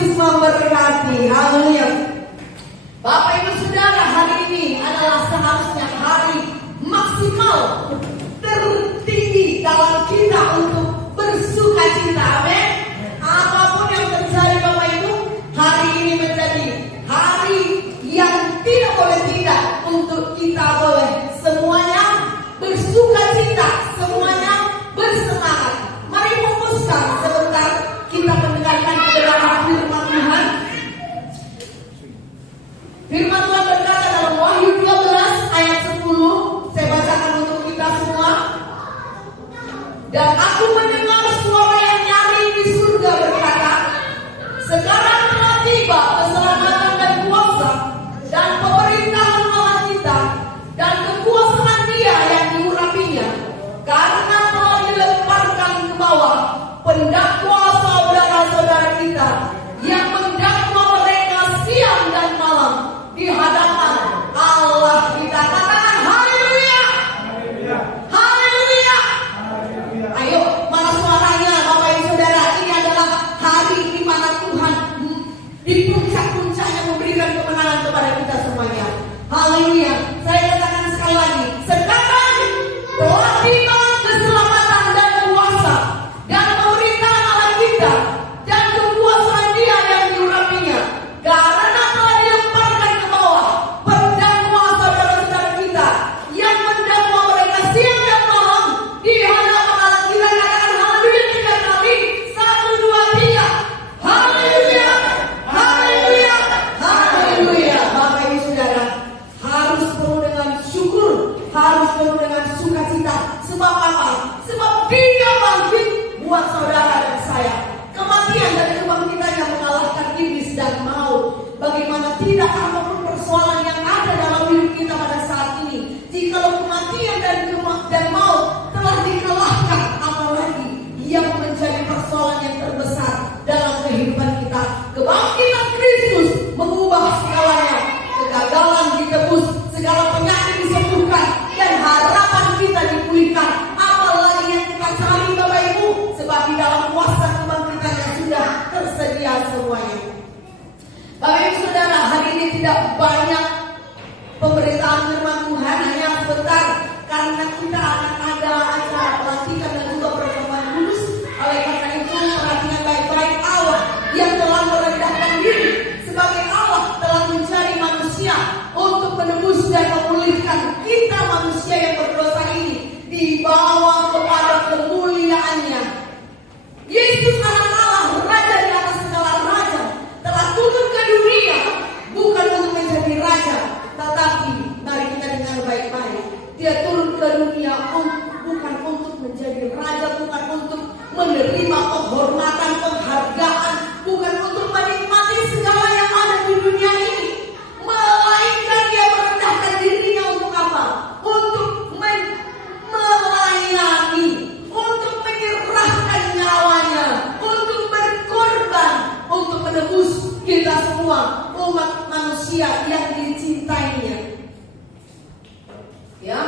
Yesus memberkati. Haleluya. Bapak Ibu Saudara, hari ini adalah seharusnya hari maksimal tertinggi dalam kita untuk bersuka cita. Amin. Apapun yang terjadi Bapak Ibu, hari ini menjadi hari yang tidak boleh tidak untuk kita boleh semuanya bersuka cita, semuanya bersemangat. Mari fokuskan sebentar kita mendengarkan kebenaran firman Tuhan. Firman Tuhan berkata dalam Wahyu 12 ayat 10. Saya bacakan untuk kita semua. Dan aku mendengar suara yang nyaring di surga berkata, sekarang telah tiba keselamatan dan kuasa dan pemerintahan Allah kita dan kekuasaan Dia yang diurapinya, karena telah dilemparkan ke bawah pendakwa saudara-saudara kita yang mendakwa mereka siang dan malam di hadapan Allah kita. Katakan haleluya. Haleluya. Ayo, mana suaranya Bapak Ibu Saudara? Ini adalah hari di mana Tuhan di puncak-puncaknya memberikan kemenangan kepada kita semuanya. Haleluya. Saya katakan sekali lagi, sekarang telah tiba keselamatan dan kuasa dan pemerintahan Allah kita dan kekuasaan Dia yang diurapinya, karena telah dilemparkan ke bawah pendakwa saudara-saudara kita yang mendakwa mereka siang dan malam di hadapan Allah kita. Katakan haleluya 3 kali. 1, 2, 3. Haleluya. Haleluya. Haleluya. Bapak Ibu Saudara, harus penuh dengan syukur, harus penuh dengan sukacita. Sebab apa? Sebab Dia bangkit buat saudara dan saya. Kematian dan kebangkitan yang mengalahkan iblis dan maut. Bagaimana tidak apapun persoalan yang ada dalam hidup kita pada saat ini, jikalau kematian dan maut telah dikalahkan, apalagi yang menjadi persoalan yang terbesar dalam kehidupan kita. Kebangkitan Kristus mengubah segalanya. Kegagalan ditebus, segala penyakit disembuhkan, dan harapan kita dipulihkan. Apalagi yang kita cari Bapak Ibu, sebab di dalam kuasa kebangkitan yang sudah tersedia semuanya. Bapak Ibu Saudara, hari ini tidak banyak pemberitaan firman Tuhan, hanya sebentar, karena kita akan ada acara pelantikan dan juga pertemuan kudus. Oleh karena itu, perhatikan baik-baik Allah yang telah merendahkan diri sebagai Allah telah mencari manusia untuk menebus dan memulihkan kita manusia yang berdosa ini, dibawa kepada kemuliaannya. Yesus anak Allah, Raja di atas segala raja, telah turun ke dunia bukan untuk menjadi raja, tetapi mari kita dengar baik-baik. Dia turun ke dunia bukan untuk menjadi raja, bukan untuk menerima penghormatan, penghargaan, bukan untuk menikmati segala yang ada di dunia ini, melainkan Dia merendahkan dirinya untuk apa? Untuk melayani, untuk menyerahkan nyawanya, untuk berkorban, untuk menebus kita semua umat manusia yang dicintainya. Ya,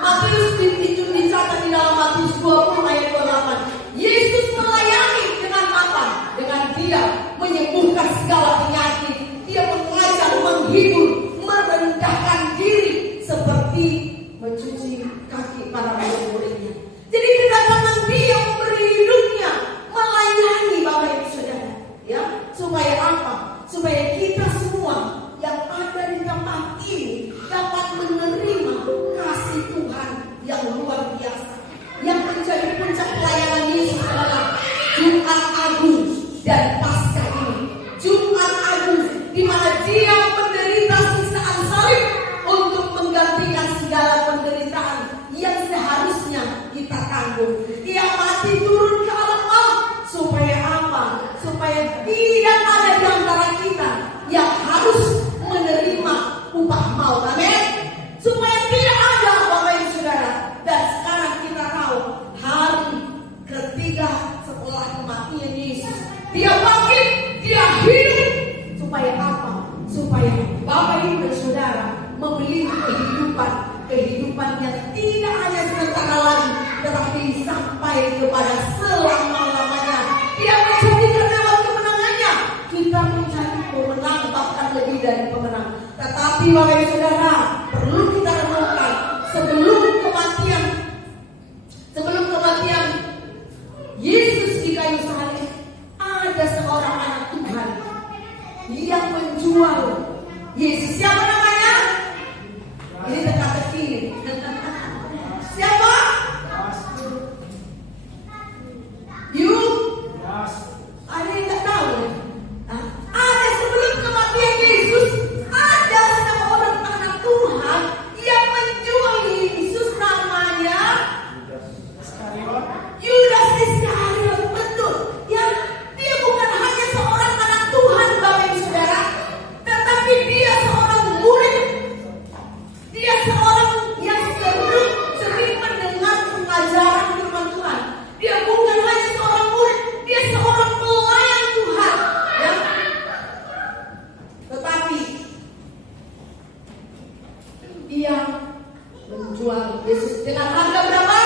Matius itu dicatat di dalam Matius 20 ayat 28. Yesus melayani dengan apa? Dengan Dia menyembuhkan segala penyakit. Dia mengajar, menghibur, merendahkan diri seperti mencuci kaki para murid-muridnya. Jadi kedatangan Dia memberi hidupnya, melayani Bapak Ibu Saudara. Ya, supaya apa? Supaya kita semua yang ada di tempat ini dapat menerima kasih Tuhan yang luar biasa. Yang menjadi puncak pelayanan Yesus adalah Jumat Agung dan Paskah ini. Jumat Agung di mana Dia menderita siksaan salib untuk menggantikan segala penderitaan yang seharusnya kita tanggung. Dia mati turun ke alam maut supaya apa? Supaya tidak ada di antara kita yang harus menerima upah maut. Amin. Supaya tidak ada Bapak Ibu Saudara. Dan sekarang kita tahu hari ketiga setelah kematian Yesus, Dia bangkit, Dia hidup. Supaya apa? Supaya Bapak Ibu dan Saudara memiliki kehidupan yang tidak hanya sementara lagi, tetapi sampai kepada selama-lamanya. Dia menjadikan lewat kemenangannya menjual Yesus. Siapa namanya? Ini teka-teki. Siapa? Ada yang nggak tahu? Ada sebelum kematian Yesus, ada seorang anak Tuhan yang menjual Yesus, namanya Yudas Iskariot. Betul. Yang dia bukan hanya seorang anak Tuhan, Bapak Ibu Saudara, tetapi dia seorang murid. Dia seorang yang sering mendengar pengajaran firman Tuhan. Dia bukan hanya seorang murid, dia seorang pelayan Tuhan. Ya. Tetapi dia menjual Yesus dengan harga berapa?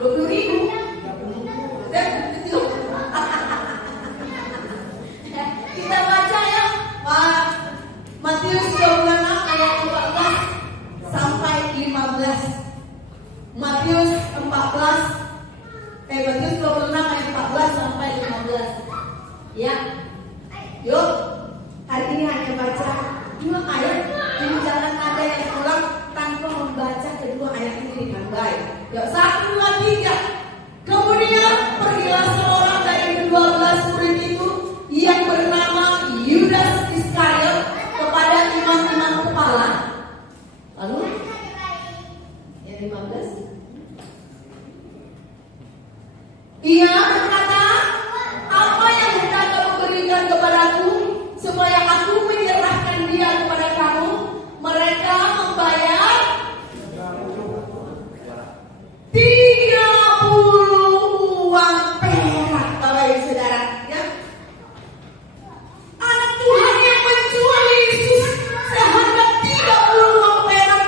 20.000. Kita baca ya, Matius 26 ayat 14 sampai 15. Matius 26 ayat 14 sampai 15. Ya. Yuk, hari ini hanya baca 2 ayat. Ini jangan ada yang pulang tanpa membaca kedua ayat ini dengan baik. Yuk, 1, 2, 3. Kemudian pergilah seorang dari ke-12 murid itu yang bernama Yudas Iskariot kepada imam-imam kepala. Lalu yang 15. Ia berkata, apa yang hendak kamu berikan kepadaku supaya aku menyerahkan dia kepada kamu? Mereka membayar 30 uang perak, Bapak Ibu Saudara. Ya. Anak Tuhan yang menjual Yesus seharga 30 uang perak.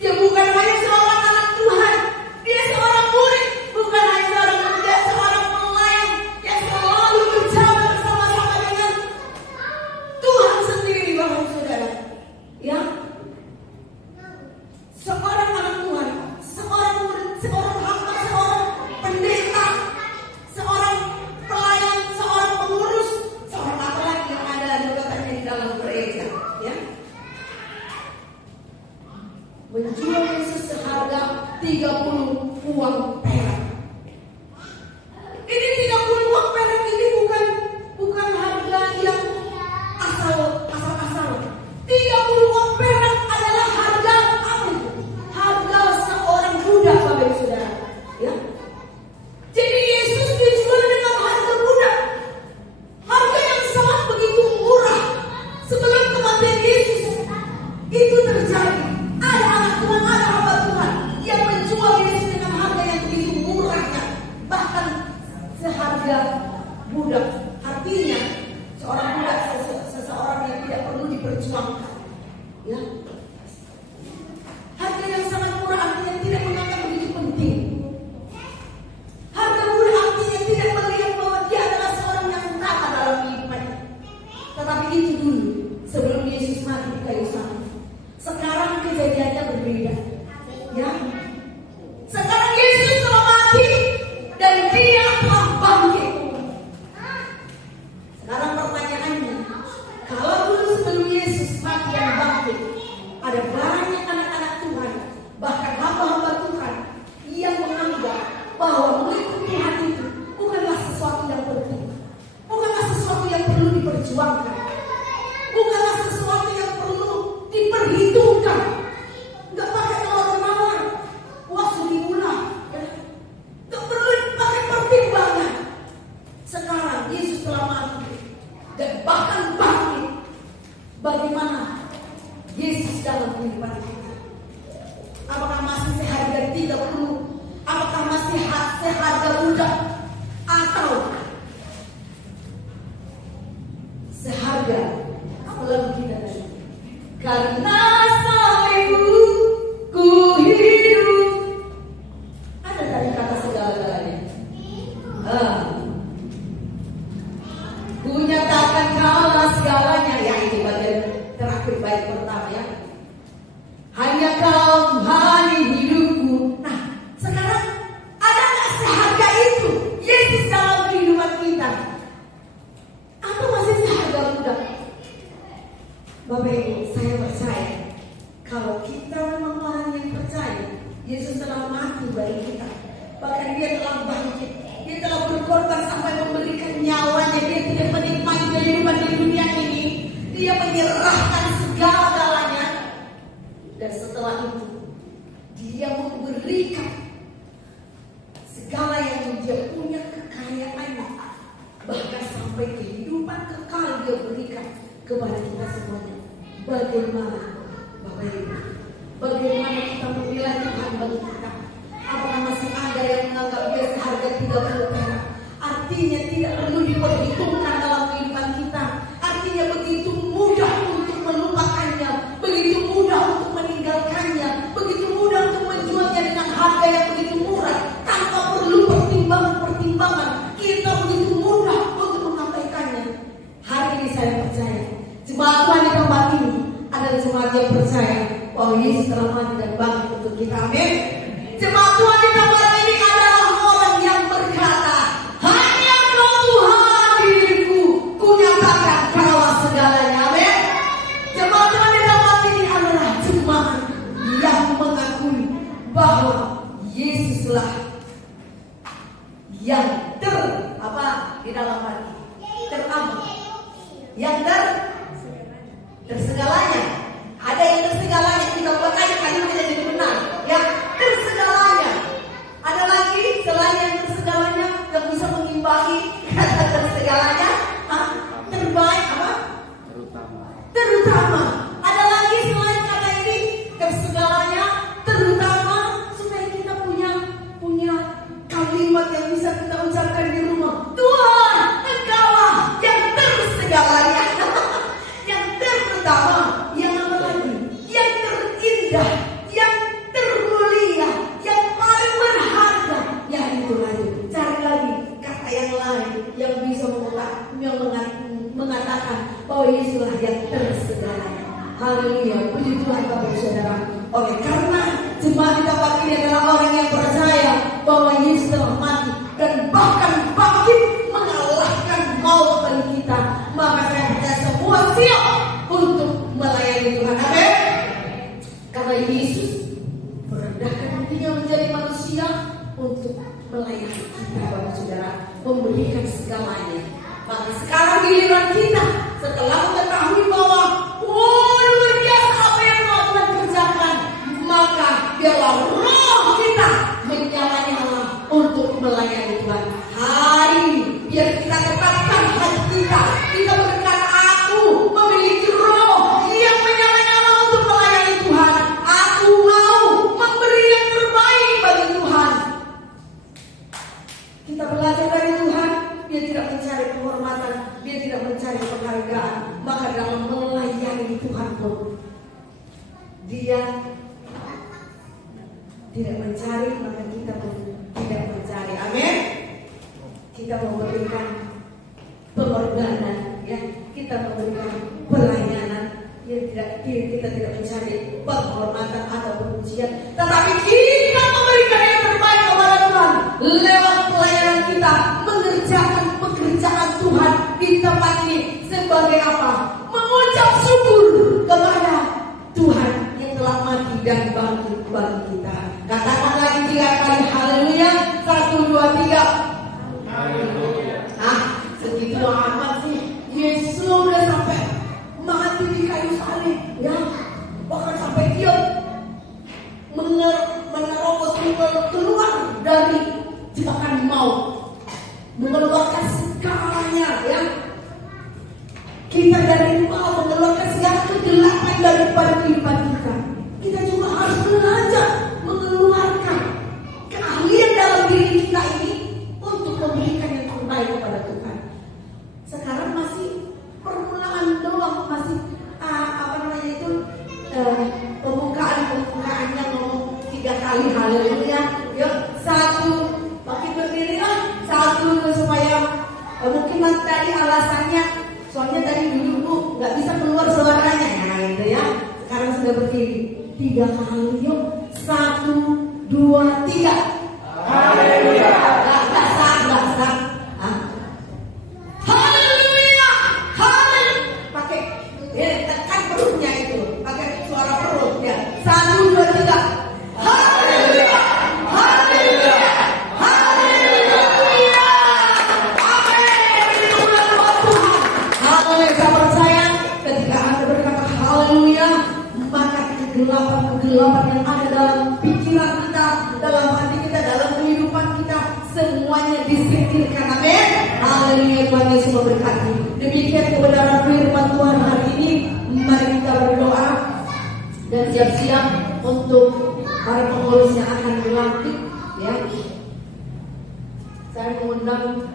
Dia bukan hanya seorang anak Tuhan, dia seorang murid, bukan hanya seorang murid, dia seorang pelayan yang selalu berjalan bersama-sama dengan Tuhan sendiri, Bapak Ibu Saudara. Ya. Seorang anak Tuhan, seorang murid, seorang hamba, seorang pendeta, seorang pelayan, seorang pengurus, seorang apa lagi yang ada jabatannya di dalam gereja, ya. Menjual Yesus seharga 30 uang perak. Ini 30 uang perak ini bukan harga yang asal-asal. 30 uang perak adalah harga apa itu? Harga seorang budak, Bapak Ibu Saudara. Ya. Jadi Yesus dijual dengan harga budak. Harga yang sangat begitu murah. Sebelum kematian Yesus itu terjadi, ada anak Tuhan, ada hamba Tuhan yang menjual Yesus dengan harga yang begitu murahnya, bahkan seharga budak. Artinya seorang budak, seseorang yang tidak perlu diperjuangkan. Ya. Harga yang sangat murah artinya tidak menganggap begitu penting. Harga budak artinya tidak melihat bahwa dia adalah seorang yang utama dalam kehidupannya. Tetapi itu dulu, sebelum Yesus mati di kayu salib. Sekarang kejadiannya berbeda. Ya. Sekarang Yesus telah mati dan dia telah bangkit. Sekarang pertanyaannya, kalau dulu sebelum Yesus mati dan bangkit, ada banyak anak-anak Tuhan, bahkan hamba-hamba Tuhan yang menganggap bahwa mengikut Tuhan itu bukanlah sesuatu yang penting, bukanlah sesuatu yang perlu diperjuangkan, bukanlah sesuatu yang perlu diperhitungkan. Nggak pakai tawar-menawar, wah sudi mula, ya. Nggak perlu pakai pertimbangan. Sekarang Yesus telah mati dan bahkan bangkit. Bagaimana Yesus dalam kehidupan kita? Apakah masih seharga 30? Apakah masih seharga budak? Atau seharga apa lagu kita tadi? Karena salibmu ku hidup. Ada dari kata segala-galanya. Ku nyatakan kaulah segalanya. Ya, ini bagian terakhir baik pertama ya. Hanya kau Tuhan menyerahkan segala-galanya. Dan setelah itu dia memberikan segala yang dia punya, kekayaannya, bahkan sampai kehidupan kekal dia berikan kepada kita semuanya. Bagaimana Bapak Ibu? Bagaimana kita menilai Tuhan bagi kita? Apakah masih ada yang menganggap dia seharga 30 perak? Artinya tidak perlu diperhitungkan dalam kehidupan kita. Artinya begitu mudah untuk melupakannya, begitu mudah untuk meninggalkannya, begitu mudah untuk menjualnya dengan harga yang begitu murah tanpa perlu pertimbangan. Kita begitu mudah untuk mengabaikannya. Hari ini saya percaya jemaat Tuhan di tempat ini adalah jemaat yang percaya bahwa Yesus telah mati dan bangkit untuk kita. Amin. Jemaat Tuhan di tempat ini adalah orang yang berkata, hanya Kau Tuhan diriku, ku nyatakan Kaulah segalanya. Amin. Jemaat Tuhan di tempat ini adalah jemaat yang mengakui bahwa Yesuslah yang di dalam hati, teramat, yang tersegalanya. Ada yang tersegalanya, kita pakai kalimatnya jadi benar. Ya, tersegalanya. Ada lagi selain yang tersegalanya yang bisa mengimbangi kata tersegalanya. Terbaik apa? Terutama. Ada lagi selain kata ini tersegalanya, terutama, supaya kita punya kalimat yang bisa kita ucapkan di rumah. Tuhan, Engkaulah yang tersegalanya, yang terutama, yang apa lagi? Yang terindah, yang termulia, yang paling berharga. Ya itu lagi. Cari lagi kata yang lain yang bisa mengatakan bahwa Yesuslah yang tersegalanya. Haleluya, puji Tuhan Bapak Saudara. Oleh karena jemaat di tempat ini adalah orang yang percaya bahwa Yesus telah mati dan bahkan bangkit mengalahkan maut bagi kita, maka saya percaya semua siap untuk melayani Tuhan. Amin. Karena Yesus merendahkan dirinya menjadi manusia untuk melayani kita, Bapak Saudara, memberikan segalanya. Maka sekarang giliran kita setelah mengetahui bahwa luar biasa apa yang Tuhan kerjakan, maka biarlah roh kita menyala-nyala untuk melayani Tuhan. Hari ini biar kita tetapkan hati kita berkata, aku memiliki roh yang menyala-nyala untuk melayani Tuhan. Aku mau memberi yang terbaik bagi Tuhan. Kita belajar dari Tuhan. Dia tidak mencari penghormatan, dia tidak mencari penghargaan. Maka dalam melayani Tuhan pun dia tidak mencari, maka kita pun tidak mencari. Amin. Kita memberikan pengorbanan, ya, kita memberikan pelayanan. Kita tidak mencari penghormatan atau pujian, tetapi kita memberikan yang terbaik kepada Tuhan lewat pelayanan kita, mengerjakan pekerjaan Tuhan di tempat ini sebagai apa? Mengucap syukur kepada Tuhan yang telah mati dan bangkit bagi kita. Katakan lagi 3 kali haleluya. 1, 2, 3. Haleluya. Segitu amat sih. Yesus sudah sampai mati di kayu salib, ya. Bahkan sampai dia menerobos keluar dari jebakan maut, mengeluarkan segalanya, ya. Kita dari maut mengeluarkan segala kegelapan daripada kehidupan kita. Kita juga harus belajar mengeluarkan keahlian dalam diri kita ini untuk memberikan yang terbaik kepada Tuhan. Sekarang masih permulaan doang, masih pembukaannya ngomong 3 kali haleluya. Yuk, 1, makin berdirilah. 1 supaya mungkin tadi alasannya, soalnya tadi dulu nggak bisa keluar suaranya, ya gitu ya. Sekarang sudah berdiri 3 kali. Yuk, 1, 2, 3. Haleluya. Nggak sah. Haleluya. Pakai tekan perutnya itu, pakai suara perut ya. 1, 2, 3. Haleluya. Haleluya. Haleluya. Amin. Haleluya. Saya percaya ketika Anda kegelapan yang ada dalam pikiran kita, dalam hati kita, dalam kehidupan kita, semuanya disingkirkan. Amin. Haleluya. Tuhan Yesus memberkati. Demikian kebenaran firman Tuhan hari ini. Mari kita berdoa dan siap-siap untuk para pengurus yang akan dilantik. Ya, saya mengundang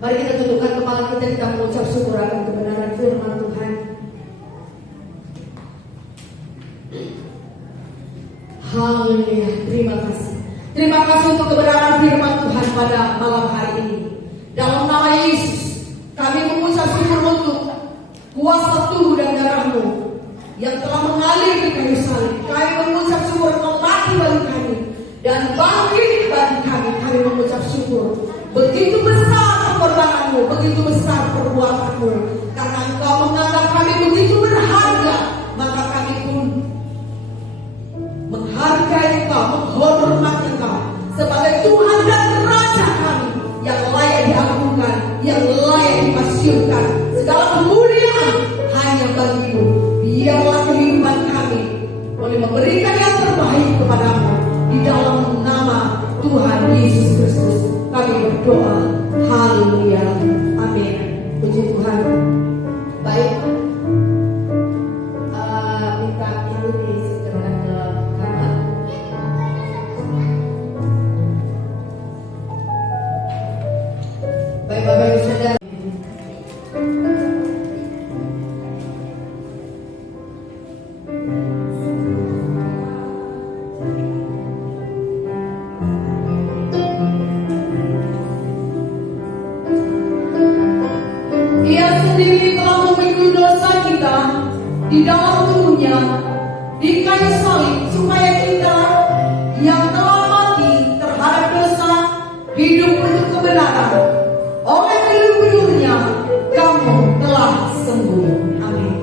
mari kita tundukkan kepala kita mengucap syukur akan kebenaran firman Tuhan. Haleluya. Terima kasih. Terima kasih untuk kebenaran firman Tuhan pada malam hari ini. Dalam nama Yesus, kami mengucap syukur untuk kuasa tubuh dan darah-Mu yang telah mengalir di kayu salib. Kami mengucap syukur Engkau mati bagi kami dan bangkit bagi kami. Kami mengucap syukur. Begitu besar pengorbanan-Mu, begitu besar perbuatan-Mu. Karena Engkau menganggap kami begitu berharga, maka kami pun menghargai Engkau, menghormati Engkau sebagai Tuhan dan Raja kami yang layak diagungkan, yang layak dimasyurkan. Segala kemuliaan hanya bagi-Mu. Biarlah kehidupan kami boleh memberikan yang terbaik kepada-Mu. Di dalam nama Tuhan Yesus Kristus kami berdoa. Haleluya. Amin. Puji Tuhan. Baik. Minta ibu disegerakan ke kamar. Baik Bapak Ibu Saudara. Dia sendiri telah memikul dosa kita di dalam tubuhnya di kayu salib, supaya kita yang telah mati terhadap dosa hidup untuk kebenaran. Oleh peluru-pelurunya kamu telah sembuh. Amin.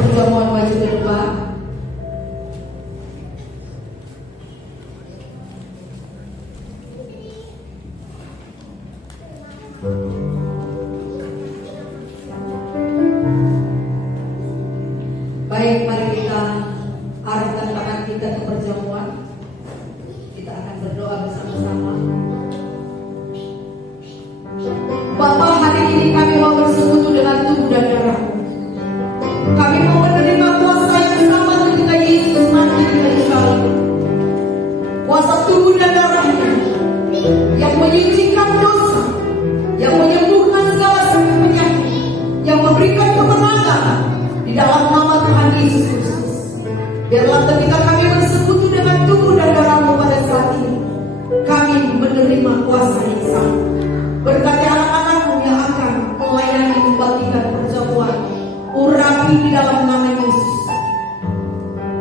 perjamuan maju ke depan. Baik, mari kita arahkan tangan kita ke perjamuan. Kita akan berdoa bersama-sama. Bapa, hari ini kami mau bersekutu dengan tubuh dan darah. Kami mau menerima kuasa yang sama ketika Yesus mati di kayu salib. Kuasa tubuh dan darahnya yang menyucikan dosa, yang menyembuhkan segala sakit penyakit, yang memberikan kemenangan di dalam nama Tuhan Yesus Kristus. Biarlah ketika kami bersekutu dengan tubuh dan darah-Mu pada saat ini, kami menerima kuasa yang sama. Berkati anak-anak-Mu yang akan melayani membagikan perjamuan, urapi di dalam nama Yesus,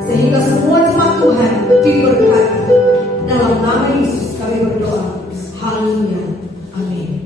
sehingga semua jemaat Tuhan diberkati. Dalam nama Yesus kami berdoa. Haleluya. Amin.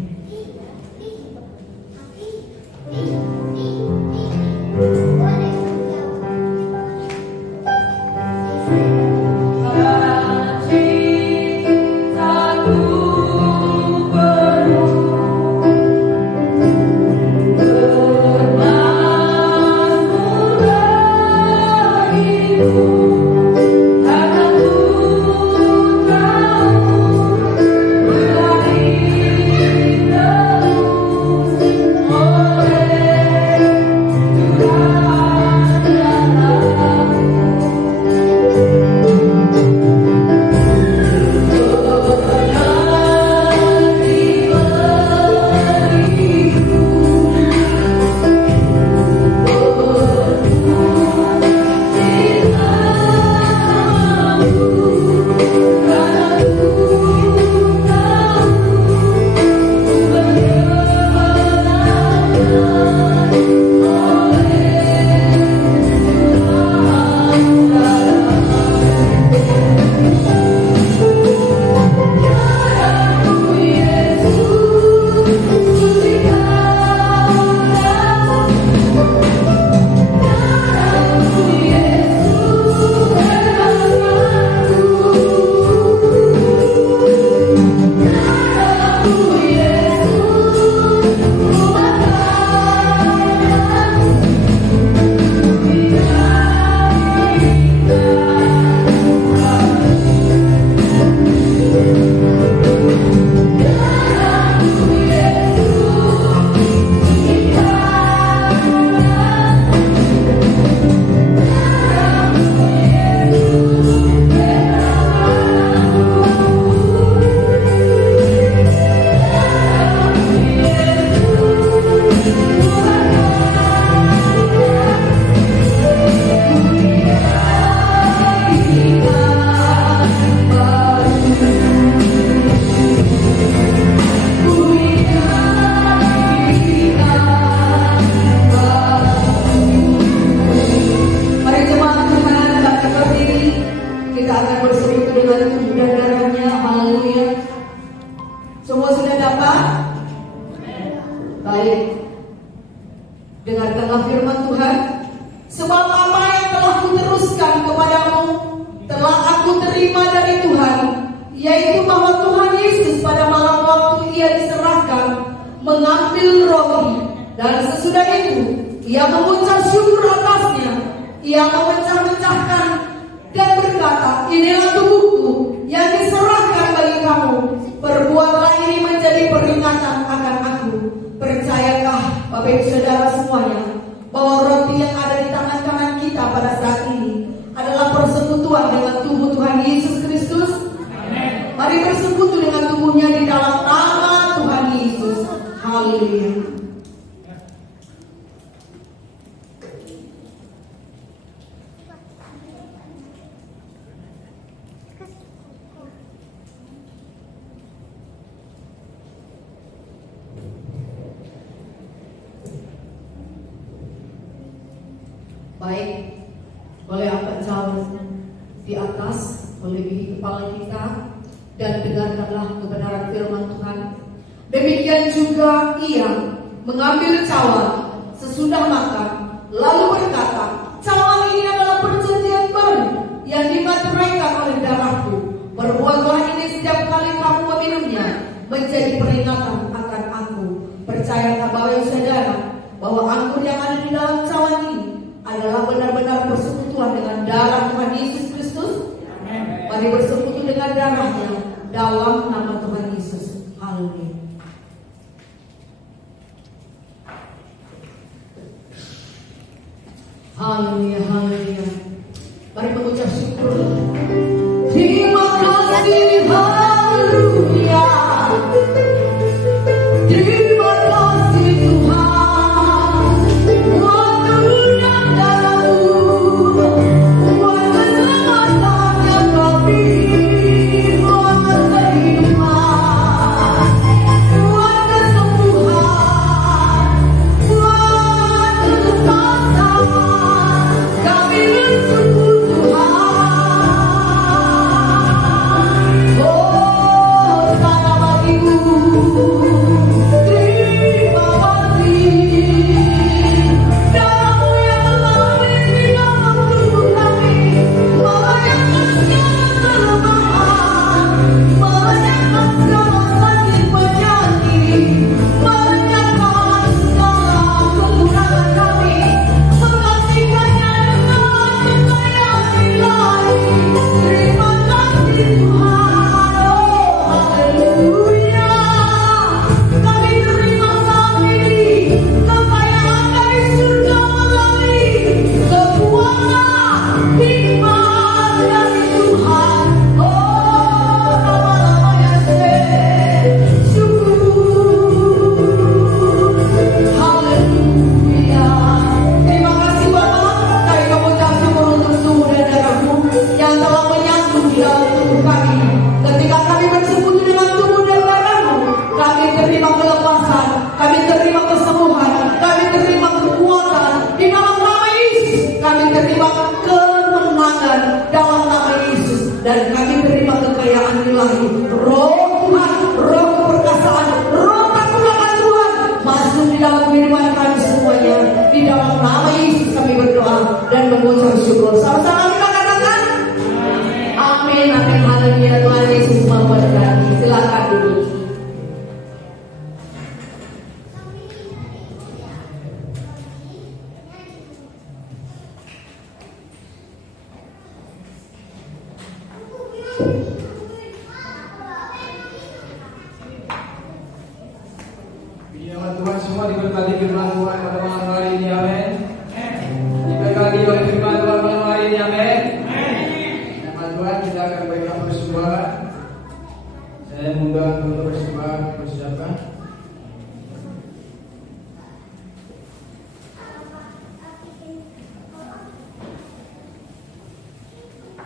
Baik, dengarkanlah firman Tuhan. Sebab apa yang telah kuteruskan kepadamu telah aku terima dari Tuhan, yaitu bahwa Tuhan Yesus pada malam waktu Ia diserahkan mengambil roti, dan sesudah itu Ia mengucap syukur atasnya. Ia memecah-mecahkan dan berkata, inilah tubuhku yang diserahkan bagi kamu. Perbuatlah ini menjadi peringatan akan aku. Percayakah Bapak Ibu Saudara semuanya bahwa roti yang ada di tangan kanan kita pada saat ini adalah persekutuan dengan tubuh Tuhan Yesus Kristus? Amen. Mari bersekutu dengan tubuhnya di dalam nama Tuhan Yesus. Haleluya. Baik, boleh angkat jauh di atas, melebihi kepala kita, dan dengarkanlah kebenaran firman Tuhan. Demikian juga Ia mengambil cawan sesudah makan, lalu berkata, menjadi peringatan akan aku. Percayalah Bapak Ibu Saudara bahwa anggur yang ada di dalam cawan ini adalah benar-benar bersekutuan dengan darah Tuhan Yesus Kristus. Mari bersekutu dengan darahnya dalam nama Tuhan Yesus. Haleluya. Haleluya, haleluya. Mari mengucap syukur. Terima kasih, haleluya. Terima kasih Tuhan, waktu dan darah-Mu, buat keselamatan yang kami buat terima, buat kesembuhan, buat kelupasan, kami bersyukur Tuhan. Oh, sana bagimu. Terima kasih, darah-Mu yang mengalir di dalam tubuh kami, melayakkan segala kelemahan, melayakkan segala sakit penyakit, melayakkan segala kekurangan kami, menggantikannya dengan kekayaan ilahi. Terima kasih Tuhan, oh haleluya. Kami terima saat ini kekayaan dari surga melalui kekuatan hikmat dari Tuhan. Oh, nama-namanya syukur. Haleluya. Terima kasih Bapa, kami mengucap syukur untuk tubuh dan darah-Mu yang telah menyatu di dalam tubuh kami. Ketika kami bersekutu dengan tubuh dan darah-Mu, kami terima kelepasan, kami terima kesembuhan, kami terima kekuatan di dalam nama Yesus, kami terima kemenangan dalam nama Yesus, dan kami terima kekayaan ilahi. Roh Tuhan, roh keperkasaan, roh takut akan Tuhan masuk di dalam kehidupan kami semuanya. Di dalam nama Yesus kami berdoa dan mengucap syukur. Sama-sama kita katakan amin, amin, haleluya. Tuhan Yesus memberkati. Silakan duduk. Firman Tuhan semua diberkati firman Tuhan pada malam hari ini, amin. Diberkati oleh firman Tuhan malam hari ini, amin. Nama Tuhan, kita akan berikan persembahan. Saya mengundang untuk persembahan, persiapkan.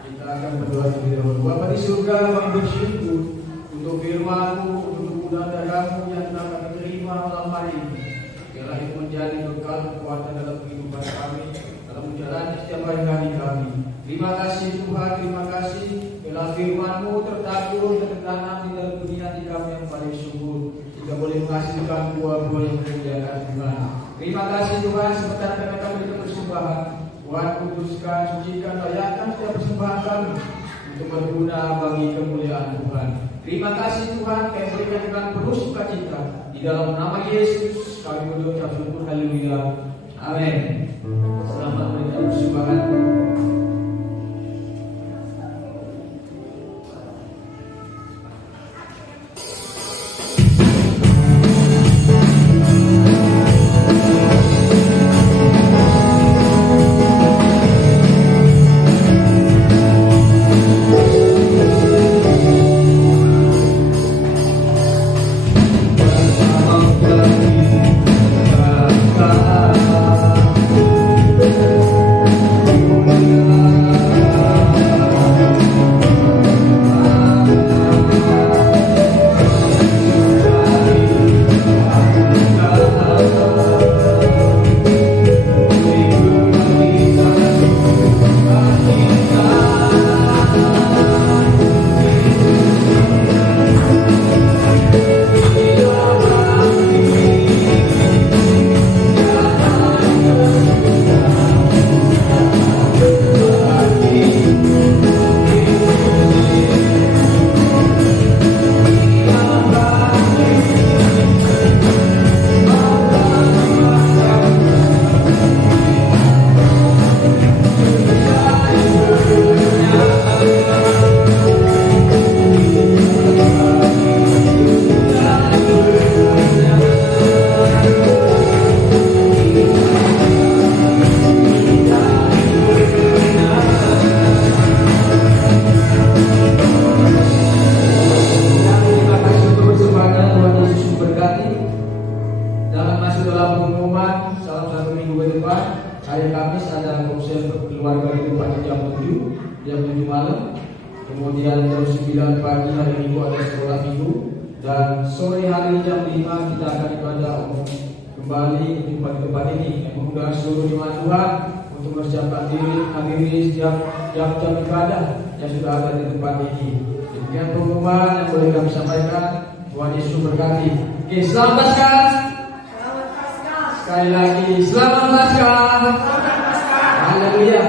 Kita akan berdoa terlebih dahulu. Bapa di surga, kami bersyukur untuk firman-Mu, untuk undang darah-Mu yang telah kami terima malam hari ini. Biarlah itu menjadi bekal kekuatan dalam kehidupan kami, dalam menjalani setiap hari kami. Terima kasih Tuhan, terima kasih. Biarlah firman-Mu tertabur dan tertanam di dalam dunia hati kami yang paling subur, sehingga boleh menghasilkan buah-buah yang memuliakan Tuhan. Terima kasih Tuhan, sebentar kami berikan persembahan. Tuhan kuduskan, sucikan, layakkan setiap persembahan kami untuk berguna bagi kemuliaan Tuhan. Terima kasih Tuhan, kami berikan dengan penuh sukacita. Di dalam nama Yesus kami berdoa syukur, haleluya, amin. Selamat berikan persembahan. Bersama kami, Hari Kamis ada konser keluarga itu pada jam 7 malam. Kemudian jam 9 pagi hari Minggu ada sekolah minggu. Dan sore hari jam 5 kita akan ibadah umum kembali di tempat ini. Mengundang seluruh jemaat Tuhan untuk mempersiapkan diri hadiri setiap jam-jam ibadah yang sudah ada di tempat ini. Demikian pengumuman yang boleh kami sampaikan. Tuhan Yesus berkati. Oke, selamat Paskah. Sekali lagi, selamat Paskah. Haleluya.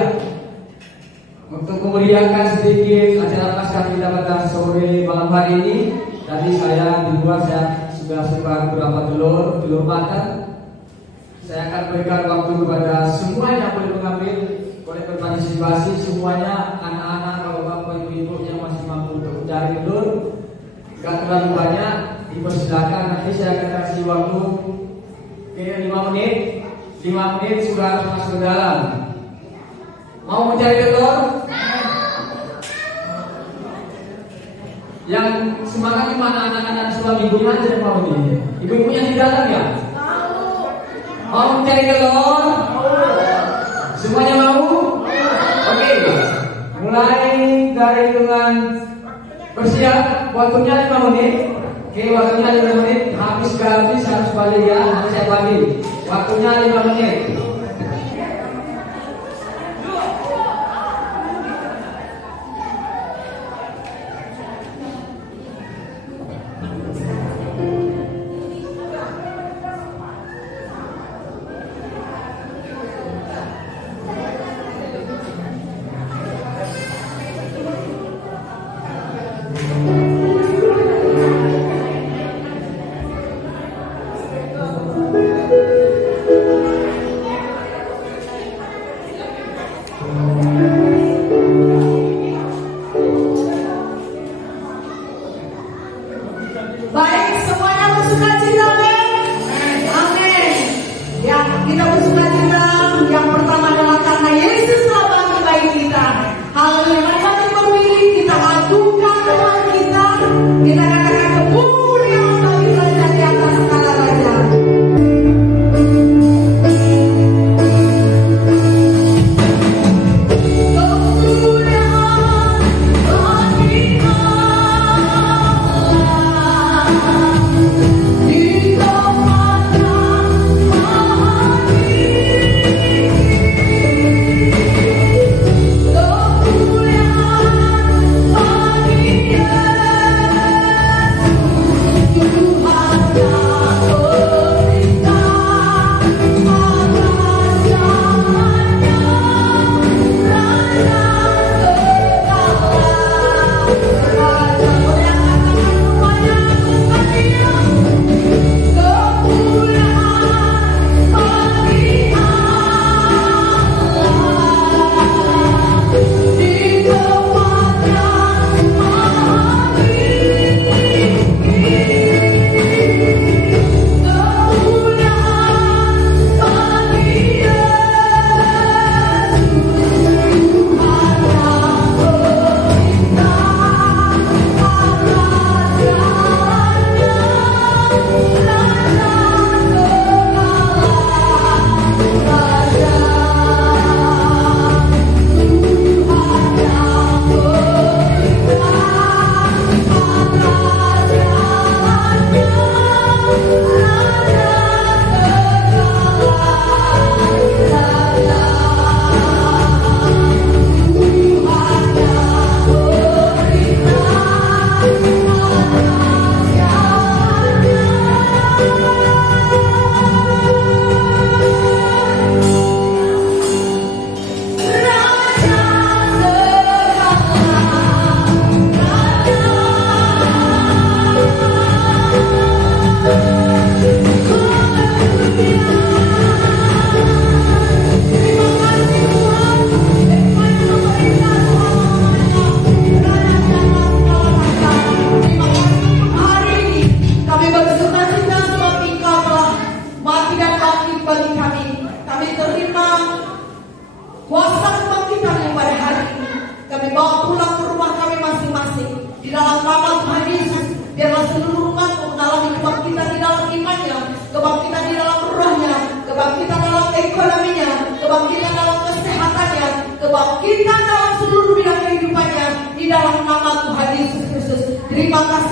Untuk memeriahkan sedikit acara Paskah kita pada sore malam hari ini, tadi saya di luar saya sudah sebar beberapa telur matang. Saya akan berikan waktu kepada semuanya boleh mengambil, boleh berpartisipasi semuanya, anak-anak, kalau bapak ibu yang masih mampu untuk mencari telur, gak terlalu banyak, dipersilakan. Nanti saya akan kasih waktu 5 menit. 5 menit sudah harus masuk ke dalam. Mau mencari telur? Yang semangat mana anak-anak suami ibunya aja yang mau ini. Ibu-ibunya di dalam ya? Mau mencari telur? Semuanya mau? Oke. Mulai dari hitungan bersiap. Waktunya 5 menit. Oke, waktunya 5 menit. Habis harus balik ya. Nanti saya balik. Waktunya 5 menit. Baik, semuanya bersuka cita, amin. Ya, kita bersuka cita. Yang pertama adalah karena Yesus telah bagi baik kita. Haleluya. Mari kita berpilih, kita adukan Tuhan kita. Kita katakan kemuliaan bagi raja di atas segala raja.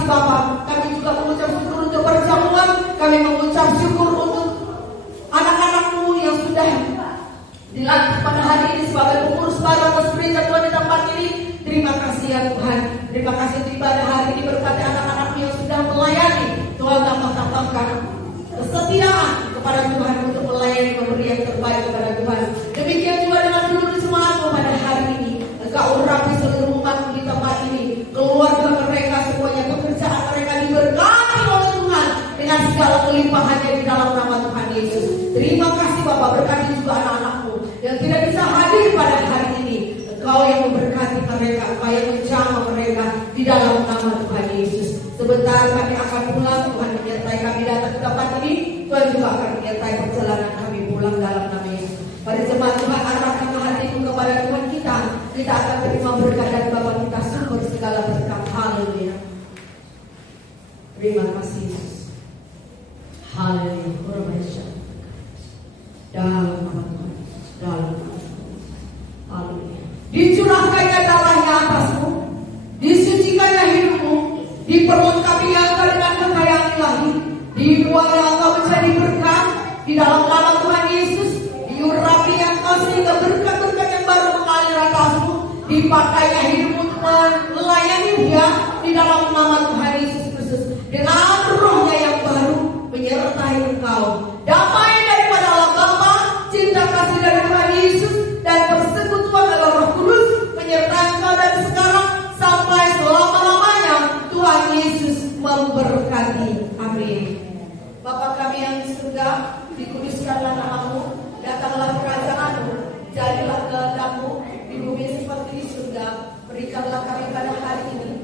Bapa. Kami juga mengucap syukur untuk perjamuan. Kami mengucap syukur untuk anak-anakmu yang sudah dilantik pada hari ini sebagai pengurus baru atas gereja Tuhan di tempat ini. Terima kasih ya Tuhan. Terima kasih untuk ibadah hari ini, berkati anak-anakmu yang sudah melayani. Tuhan tambahkan kesetiaan kepada Tuhan untuk melayani, memberi yang terbaik kepada Tuhan. Demikian juga dengan seluruh semangatmu pada hari ini. Engkau urapi seluruh umatmu di tempat ini, keluarga mereka semuanya, pekerjaan mereka diberkati oleh Tuhan dengan segala kelimpahannya di dalam nama Tuhan Yesus. Terima kasih Bapak, berkati juga anak-anakmu yang tidak bisa hadir pada hari ini. Engkau yang memberkati mereka, Engkau yang menjamah mereka di dalam nama Tuhan Yesus. Sebentar kami akan pulang, Tuhan menyertai kami datang ke tempat ini. Tuhan juga akan menyertai perjalanan kami pulang dalam nama Yesus. Pada jemaat Tuhan, arahkan hatimu kepada Tuhan kita. Kita akan terima berkat dari Bapa kita, sumber segala berkat. Haleluya. Terima kasih Yesus. Haleluya. Dalam nama Tuhan, dalam nama Tuhan. Haleluya. Dicurahkannya darahnya atasmu, disucikannya hidupmu, diperlengkapinya engkau dengan kekayaan ilahi, dibuatnya engkau menjadi berkat di dalam nama Tuhan Yesus, diurapi engkau sehingga berkat-berkat yang baru mengalir atasmu, dipakainya hidupmu untuk melayani Dia di dalam nama Tuhan Yesus Kristus, dengan rohnya yang baru menyertai engkau. Damai daripada Allah Bapa, cinta kasih dari Tuhan Yesus, dan persekutuan dalam Roh Kudus menyertai engkau dari sekarang sampai selama-lamanya. Tuhan Yesus memberkati. Amin. Bapa kami yang di surga, dikuduskanlah namamu, datanglah kerajaanmu, jadilah kehendak-Mu di bumi seperti di surga. Berikanlah kami pada hari ini